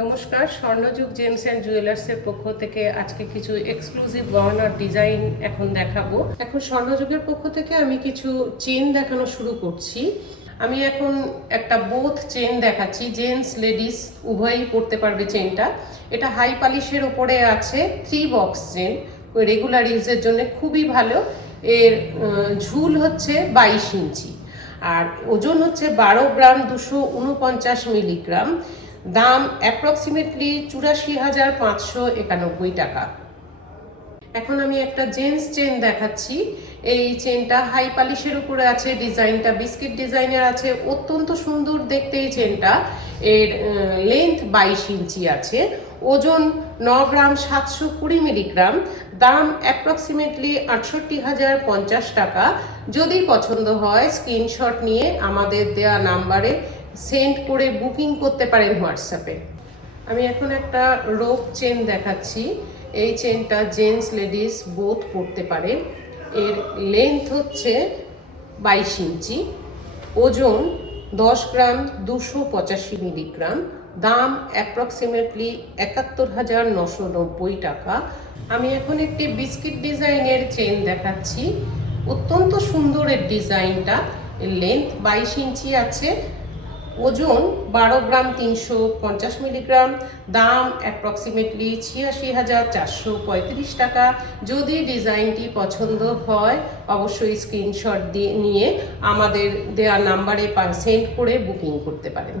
নমস্কার, স্বর্ণযুগ gems and জুয়েলার্সের পক্ষ থেকে আজকে কিছু এক্সক্লুসিভ গহনার ডিজাইন এখন দেখাবো। এখন স্বর্ণযুগের পক্ষ থেকে আমি কিছু চেন দেখানো শুরু করছি। আমি এখন একটা বোথ চেন দেখাচ্ছি জেন্টস লেডিস উভয়ই পড়তে পারবে চেনটা এটা হাই পালিশের ওপরে আছে থ্রি বক্স চেন রেগুলার ইউজের জন্য খুবই ভালো। এর ঝুল হচ্ছে বাইশ ইঞ্চি। আর ওজন হচ্ছে বারো গ্রাম দুশো উনপঞ্চাশ মিলিগ্রাম। দাম অ্যাপ্রক্সিমেটলি চুরাশি হাজার পাঁচশো একানব্বই টাকা। এখন আমি একটা জেন্টস চেন দেখাচ্ছি। এই চেনটা হাই পালিশের উপরে আছে, ডিজাইনটা বিস্কিট ডিজাইনের আছে, অত্যন্ত সুন্দর দেখতে এই চেনটা। এর লেন্থ বাইশ ইঞ্চি আছে, ওজন ন গ্রাম সাতশো কুড়ি মিলিগ্রাম, দাম অ্যাপ্রক্সিমেটলি আটষট্টি হাজার পঞ্চাশ টাকা। যদি পছন্দ হয় স্ক্রিনশট নিয়ে আমাদের দেয়া নাম্বারে সেন্ড করে বুকিং করতে পারেন হোয়াটসঅ্যাপে আমি এখন একটা রোপ চেন দেখাচ্ছি। এই চেনটা জেন্টস লেডিস বোথ পরতে পারে এর লেন্থ হচ্ছে বাইশ ইঞ্চি। ওজন দশ গ্রাম, দুশো পঁচাশি মিলিগ্রাম। দাম অ্যাপ্রক্সিমেটলি একাত্তর হাজার নশো নব্বই টাকা। আমি এখন একটি বিস্কিট ডিজাইনের চেন দেখাচ্ছি। অত্যন্ত সুন্দর এর ডিজাইনটা লেন্থ বাইশ ইঞ্চি আছে। ওজন বারো গ্রাম তিনশো পঞ্চাশ মিলিগ্রাম, দাম অ্যাপ্রক্সিমেটলি ছিয়াশি হাজার চারশো পঁয়ত্রিশ টাকা। যদি ডিজাইনটি পছন্দ হয়, অবশ্যই স্ক্রিনশট দিয়ে নিয়ে আমাদের দেওয়া নাম্বারে সেন্ড করে বুকিং করতে পারেন।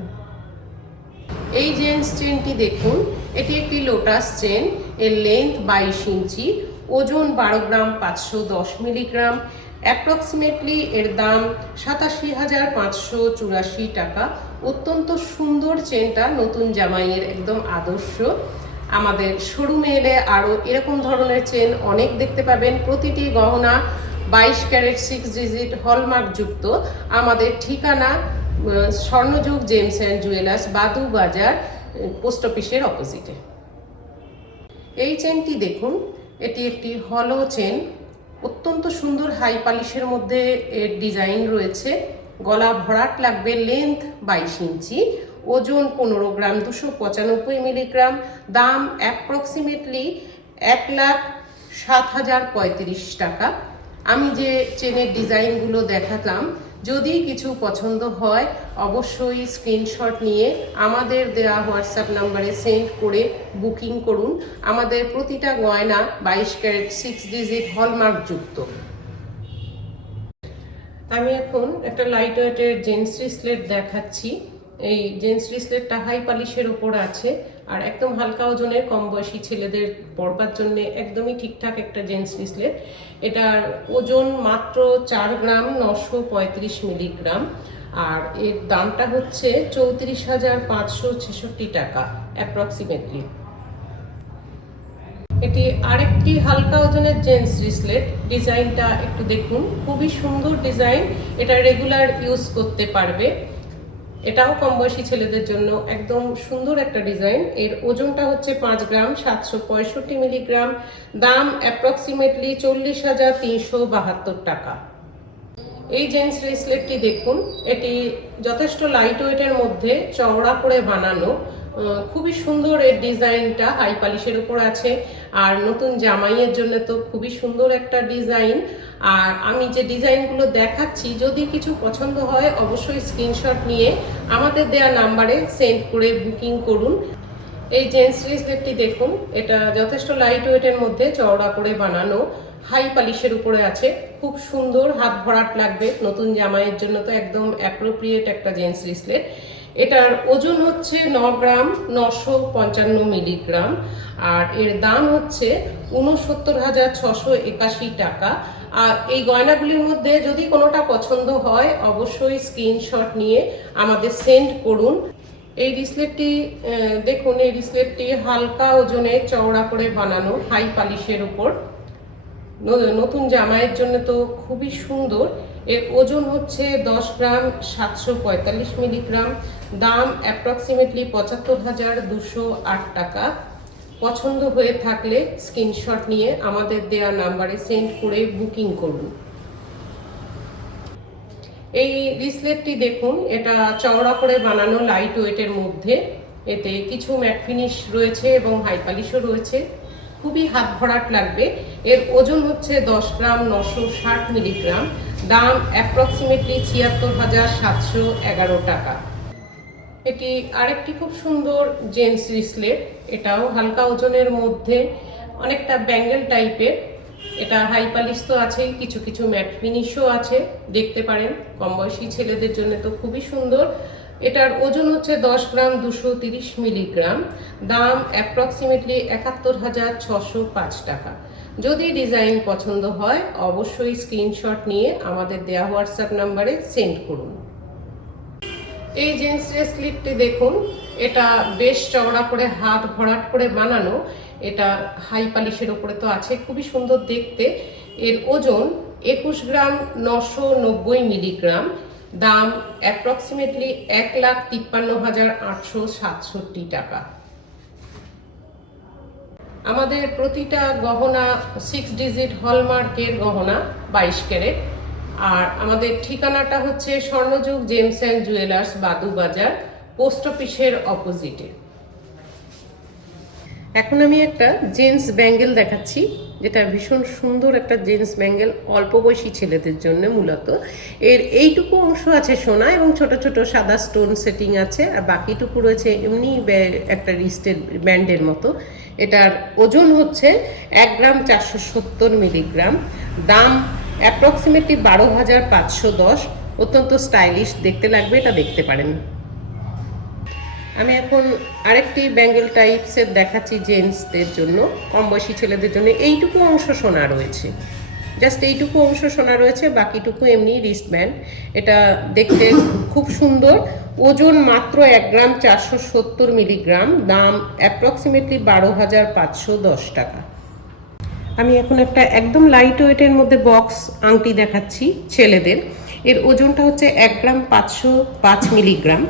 এই জেন্টস চেনটি দেখুন, এটি একটি লোটাস চেন, এর লেন্থ বাইশ ইঞ্চি, ওজন বারো গ্রাম পাঁচশো দশ মিলিগ্রাম অ্যাপ্রক্সিমেটলি এর দাম সাতাশি হাজার পাঁচশো চুরাশি টাকা। অত্যন্ত সুন্দর চেনটা, নতুন জামাইয়ের একদম আদর্শ। আমাদের শোরুমে এলে আরও এরকম ধরনের চেন অনেক দেখতে পাবেন। প্রতিটি গহনা বাইশ ক্যারেট সিক্স ডিজিট হলমার্ক যুক্ত। আমাদের ঠিকানা Swarnayug gems and jewellers, Badu Bazar, post অফিসের অপোজিটে। এই চেনটি দেখুন, এটি একটি হলো চেন। অত্যন্ত সুন্দর হাই পালিশের মধ্যে এর ডিজাইন রয়েছে। গলা ভরাট লাগবে লেন্থ বাইশ ইঞ্চি, ওজন পনেরো গ্রাম, দুশো পঁচানব্বই মিলিগ্রাম, দাম অ্যাপ্রক্সিমেটলি এক লাখ সাত হাজার পঁয়ত্রিশ টাকা। আমি যে চেনের ডিজাইনগুলো দেখালাম যদি কিছু পছন্দ হয়, অবশ্যই স্ক্রিনশট নিয়ে আমাদের দেওয়া হোয়াটসঅ্যাপ নাম্বারে সেন্ড করে বুকিং করুন। আমাদের প্রতিটা গয়না বাইশ ক্যারেট সিক্স ডিজিট হলমার্ক যুক্ত। আমি এখন একটা লাইট ওয়েটের জেন্টস রিসলেট দেখাচ্ছি। এই জেন্টস রিসলেটটা হাই পালিশের ওপর আছে, আর একদম হালকা ওজনের, কম বয়সী ছেলেদের পরবার জন্য একদমই ঠিকঠাক একটা জেন্টস রিসলেট। এটার ওজন মাত্র চার গ্রাম নশো পঁয়ত্রিশ মিলিগ্রাম, আর এর দামটা হচ্ছে চৌত্রিশ হাজার পাঁচশো ছেষট্টি টাকা অ্যাপ্রক্সিমেটলি এটি আরেকটি হালকা ওজনের জেন্টস রিসলেট। ডিজাইনটা একটু দেখুন, খুবই সুন্দর ডিজাইন। এটা রেগুলার ইউজ করতে পারবে। এটাও কম বয়সী ছেলেদের জন্য একদম সুন্দর একটা ডিজাইন এর ওজনটা হচ্ছে পাঁচ গ্রাম, সাতশো পঁয়ষট্টি মিলিগ্রাম। দাম অ্যাপ্রক্সিমেটলি চল্লিশ হাজার তিনশো বাহাত্তর টাকা। এই জেন্টস ব্রেসলেটটি দেখুন, এটি যথেষ্ট লাইট ওয়েটের মধ্যে চওড়া করে বানানো। খুবই সুন্দর এর ডিজাইনটা হাই পালিশের উপর আছে। আর নতুন জামাইয়ের জন্য তো খুবই সুন্দর একটা ডিজাইন। আর আমি যে ডিজাইনগুলো দেখাচ্ছি, যদি কিছু পছন্দ হয়, অবশ্যই স্ক্রিনশট নিয়ে আমাদের দেওয়া নাম্বারে সেন্ড করে বুকিং করুন। এই জেন্টস ব্রেসলেটটি দেখুন, এটা যথেষ্ট লাইট ওয়েটের মধ্যে চওড়া করে বানানো হাই পালিশের উপরে আছে। খুব সুন্দর, হাত ভরাট লাগবে নতুন জামাইয়ের জন্য তো একদম অ্যাপ্রোপ্রিয়েট একটা জেন্টস ব্রেসলেট এটার ওজন হচ্ছে ন গ্রাম নশো পঞ্চান্ন মিলিগ্রাম, আর এর দাম হচ্ছে উনসত্তর হাজার ছশো একাশি টাকা। আর এই গয়নাগুলির মধ্যে যদি কোনোটা পছন্দ হয়, অবশ্যই স্ক্রিনশট নিয়ে আমাদের সেন্ড করুন। এই রিসলেটটি দেখুন, এই রিসলেটটি হালকা ওজনে চওড়া করে বানানো, হাই পালিশের উপর। নতুন জামাইয়ের জন্য তো খুবই সুন্দর। এর ওজন হচ্ছে দশ গ্রাম সাতশো পঁয়তাল্লিশ মিলিগ্রাম। দাম অ্যাপ্রক্সিমেটলি পঁচাত্তর হাজার দুশো আট টাকা। পছন্দ হয়ে থাকলে স্ক্রিনশট নিয়ে আমাদের দেওয়া নাম্বারে সেন্ড করে বুকিং করুন। এই রিসলেটটি দেখুন, এটা চওড়া করে বানানো লাইট ওয়েটের মধ্যে। এতে কিছু ম্যাট ফিনিশ রয়েছে এবং হাই পালিশও রয়েছে। খুবই হাত ভরাট লাগবে। এর ওজন হচ্ছে দশ গ্রাম নশো ষাট মিলিগ্রাম। দাম অ্যাপ্রক্সিমেটলি ছিয়াত্তর হাজার সাতশো এগারো টাকা। এটি আরেকটি খুব সুন্দর জেন্টস রিসলেট এটাও হালকা ওজনের মধ্যে অনেকটা ব্যাঙ্গেল টাইপের এটা হাই পালিশ তো আছেই, কিছু কিছু ম্যাট ফিনিশও আছে। দেখতে পারেন কম বয়সী ছেলেদের জন্য তো খুবই সুন্দর। এটার ওজন হচ্ছে দশ গ্রাম দুশো তিরিশ মিলিগ্রাম। দাম অ্যাপ্রক্সিমেটলি একাত্তর হাজার ছশো পাঁচ টাকা। যদি ডিজাইন পছন্দ হয়, অবশ্যই স্ক্রিনশট নিয়ে আমাদের দেওয়া হোয়াটসঅ্যাপ নাম্বারে সেন্ড করুন। এই জিন্স স্লিপটি দেখুন, এটা বেশ চওড়া করে, হাত ভরাট করে বানানো। এটা হাই পালিশের ওপরে তো আছে, খুবই সুন্দর দেখতে। এর ওজন একুশ গ্রাম নশো নব্বই মিলিগ্রাম, দাম অ্যাপ্রক্সিমেটলি এক লাখ তিপ্পান্ন হাজার আটশো সাতষট্টি টাকা। আমাদের প্রতিটা গহনা সিক্স ডিজিট হলমার্কের গহনা বাইশ ক্যারেট। আর আমাদের ঠিকানাটা হচ্ছে Swarnayug gems and jewellers Badu Bazar post অফিসের অপোজিটে এখন আমি একটা জেন্টস ব্যাঙ্গেল দেখাচ্ছি। যেটা ভীষণ সুন্দর একটা জেন্টস ব্যাঙ্গেল অল্প বয়সী ছেলেদের জন্য মূলত। এর এইটুকু অংশ আছে সোনা এবং ছোট ছোট সাদা স্টোন সেটিং আছে, আর বাকিটুকু রয়েছে এমনি একটা রিস্টের ব্যান্ডের মতো। এটার ওজন হচ্ছে এক গ্রাম চারশো সত্তর মিলিগ্রাম। দাম অ্যাপ্রক্সিমেটলি বারো হাজার পাঁচশো দশ। অত্যন্ত স্টাইলিশ দেখতে লাগবে, এটা দেখতে পারেন। আমি এখন আরেকটি ব্যাঙ্গেল টাইপসের দেখাচ্ছি জেন্টসদের জন্য কম বয়সী ছেলেদের জন্য। এইটুকু অংশ সোনা রয়েছে। জাস্ট এইটুকু অংশ সোনা রয়েছে, বাকিটুকু এমনি রিস্ট ব্যান্ড এটা দেখতে খুব সুন্দর। ওজন মাত্র এক গ্রাম চারশো সত্তর মিলিগ্রাম, দাম অ্যাপ্রক্সিমেটলি বারো হাজার পাঁচশো দশ টাকা। আমি এখন একটা একদম লাইট ওয়েটের মধ্যে বক্স আংটি দেখাচ্ছি ছেলেদের। এর ওজনটা হচ্ছে এক গ্রাম পাঁচশো পাঁচ মিলিগ্রাম।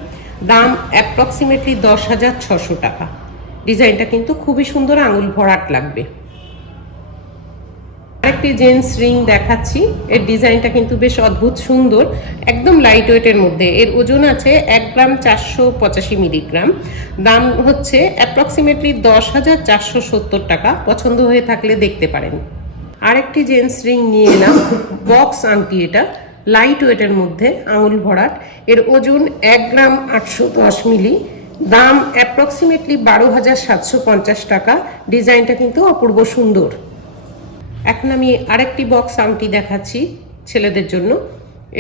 দাম অ্যাপ্রক্সিমেটলি দশ হাজার ছশো টাকা। ডিজাইনটা কিন্তু খুবই সুন্দর, আঙুল ভরাট লাগবে। আরেকটি জেন্টস রিং দেখাচ্ছি। এর ডিজাইনটা কিন্তু বেশ অদ্ভুত সুন্দর, একদম লাইট ওয়েটের মধ্যে। এর ওজন আছে এক গ্রাম চারশো পঁচাশি মিলিগ্রাম। দাম হচ্ছে অ্যাপ্রক্সিমেটলি দশ হাজার চারশো সত্তর টাকা। পছন্দ হয়ে থাকলে দেখতে পারেন। আরেকটি জেন্টস রিং নিয়ে এলাম বক্স আংটি এটা। লাইট ওয়েটের মধ্যে আঙুল ভরাট। এর ওজন এক গ্রাম আটশো দশ মিলি। দাম অ্যাপ্রক্সিমেটলি বারো হাজার সাতশো পঞ্চাশ টাকা। ডিজাইনটা কিন্তু অপূর্ব সুন্দর। এখন আমি আরেকটি বক্স আংটি দেখাচ্ছি ছেলেদের জন্য।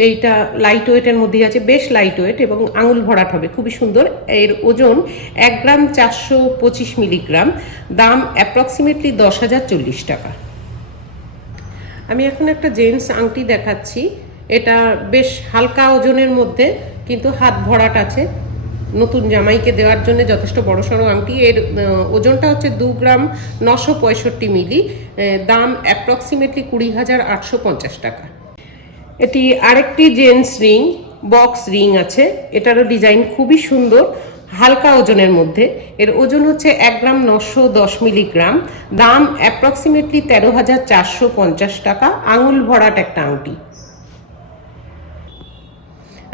এইটা লাইট ওয়েটের মধ্যে আছে, বেশ লাইট ওয়েট এবং আঙুল ভরাট হবে, খুবই সুন্দর। এর ওজন এক গ্রাম চারশো পঁচিশ মিলিগ্রাম। দাম অ্যাপ্রক্সিমেটলি দশ হাজার চল্লিশ টাকা। আমি এখন একটা জেন্টস আংটি দেখাচ্ছি। এটা বেশ হালকা ওজনের মধ্যে, কিন্তু হাত ভরাট আছে। নতুন জামাইকে দেওয়ার জন্য যথেষ্ট বড় সড়ো আংটি। এর ওজনটা হচ্ছে দু গ্রাম নশো পঁয়ষট্টি মিলি। দাম অ্যাপ্রক্সিমেটলি কুড়ি হাজার আটশো পঞ্চাশ টাকা। এটি আরেকটি জেন্টস রিং, বক্স রিং আছে। এটারও ডিজাইন খুবই সুন্দর, হালকা ওজনের মধ্যে। এর ওজন হচ্ছে এক গ্রাম নশো দশ মিলিগ্রাম দাম অ্যাপ্রক্সিমেটলি তেরো হাজার চারশো পঞ্চাশ টাকা। আঙুল ভরাট একটা আংটি।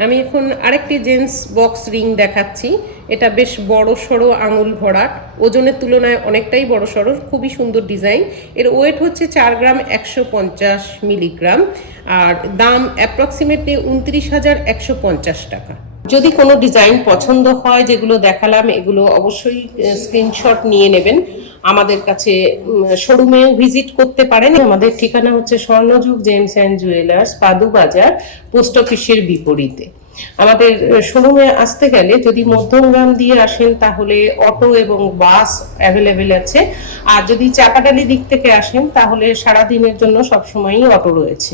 আমি এখন আরেকটি জেন্টস বক্স রিং দেখাচ্ছি। এটা বেশ বড় সড়ো আঙুল ভরাট ওজনের তুলনায় অনেকটাই বড় সড়ো, খুবই সুন্দর ডিজাইন। এর ওয়েট হচ্ছে চার গ্রাম একশো পঞ্চাশ মিলিগ্রাম। আর দাম অ্যাপ্রক্সিমেটলি উনত্রিশ হাজার একশো পঞ্চাশ টাকা। যদি কোনো ডিজাইন পছন্দ হয় যেগুলো দেখালাম, এগুলো অবশ্যই স্ক্রিনশট নিয়ে নেবেন। আমাদের কাছে শোরুমেও ভিজিট করতে পারেন। আমাদের ঠিকানা হচ্ছে Swarnayug gems and jewellers Badu Bazar post অফিসের বিপরীতে। আমাদের শোরুমে আসতে গেলে যদি মধ্যমগ্রাম দিয়ে আসেন, তাহলে অটো এবং বাস অ্যাভেলেবেল আছে। আর যদি চাপাডালি দিক থেকে আসেন, তাহলে সারাদিনের জন্য সবসময়ই অটো রয়েছে।